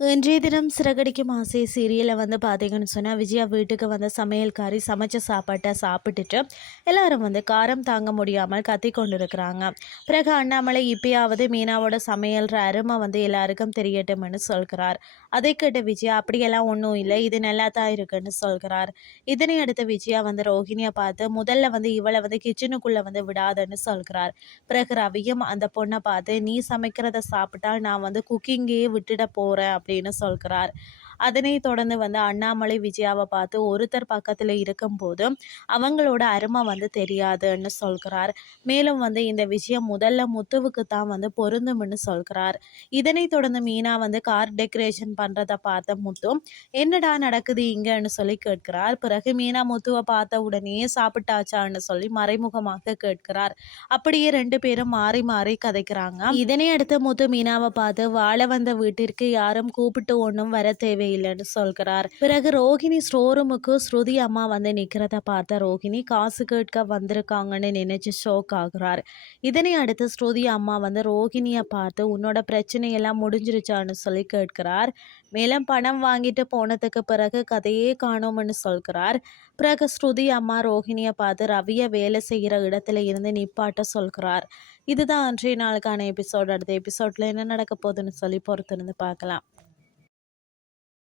இன்றைய தினம் சிறகடிக்கும் ஆசை சீரியலில் வந்து பார்த்தீங்கன்னு சொன்னால் விஜயா வீட்டுக்கு வந்து சமையல்காரி சமைச்ச சாப்பாட்டை சாப்பிட்டுட்டு எல்லாரும் வந்து காரம் தாங்க முடியாமல் கத்தி கொண்டு இருக்கிறாங்க பிறகு அண்ணாமலை இப்பயாவது மீனாவோட சமையல்ற அருமை வந்து எல்லாருக்கும் தெரியட்டும்னு சொல்கிறார். அதை கேட்ட விஜயா அப்படியெல்லாம் ஒன்றும் இல்லை. இது நல்லா தான் இருக்குன்னு சொல்கிறார். இதனை அடுத்து விஜயா வந்து ரோஹிணியை பார்த்து முதல்ல வந்து இவளை வந்து கிச்சனுக்குள்ளே வந்து விடாதுன்னு சொல்கிறார். பிறகு ரவியும் அந்த பொண்ணை பார்த்து நீ சமைக்கிறத சாப்பிட்டால் நான் வந்து குக்கிங்கே விட்டுட போகிறேன் அப்படின்னு சொல்கிறார். அதனை தொடர்ந்து வந்து அண்ணாமலை விஜயாவை பார்த்து ஒருத்தர் பக்கத்தில் இருக்கும்போது அவங்களோட அருமை வந்து தெரியாதுன்னு சொல்கிறார். மேலும் வந்து இந்த விஷயம் முதல்ல முத்துவுக்கு தான் வந்து பொருந்தும்னு சொல்கிறார். இதனை தொடர்ந்து மீனா வந்து கார் டெக்கரேஷன் பண்ணுறத பார்த்த முத்து என்னடா நடக்குது இங்கன்னு சொல்லி கேட்கிறார். பிறகு மீனா முத்துவை பார்த்த உடனே சாப்பிட்டாச்சான்னு சொல்லி மறைமுகமாக கேட்கிறார். அப்படியே ரெண்டு பேரும் மாறி மாறி கதைக்கிறாங்க. இதனை அடுத்து முத்து மீனாவை பார்த்து வாழ வந்த வீட்டிற்கு யாரும் கூப்பிட்டு ஒன்றும் வர தேவை தேவையில்லைன்னு சொல்கிறார். பிறகு ரோஹிணி ஸ்டோரூமுக்கு ஸ்ருதி அம்மா வந்து நிற்கிறத பார்த்த ரோஹிணி காசு கேட்க வந்திருக்காங்கன்னு நினைச்சு ஷோக் ஆகுறார். இதனை அடுத்து ஸ்ருதி அம்மா வந்து ரோஹிணியை பார்த்து உன்னோட பிரச்சனையெல்லாம் முடிஞ்சிருச்சான்னு சொல்லி கேட்கிறார். மேலும் பணம் வாங்கிட்டு போனதுக்கு பிறகு கதையே காணோம்னு சொல்கிறார். பிறகு ஸ்ருதி அம்மா ரோஹிணியை பார்த்து ரவியை வேலை செய்கிற இடத்துல இருந்து நிப்பாட்ட சொல்கிறார். இதுதான் அன்றைய நாளுக்கான எபிசோட் அடுத்த எபிசோட்ல என்ன நடக்க போகுதுன்னு சொல்லி பொறுத்திருந்து பார்க்கலாம்.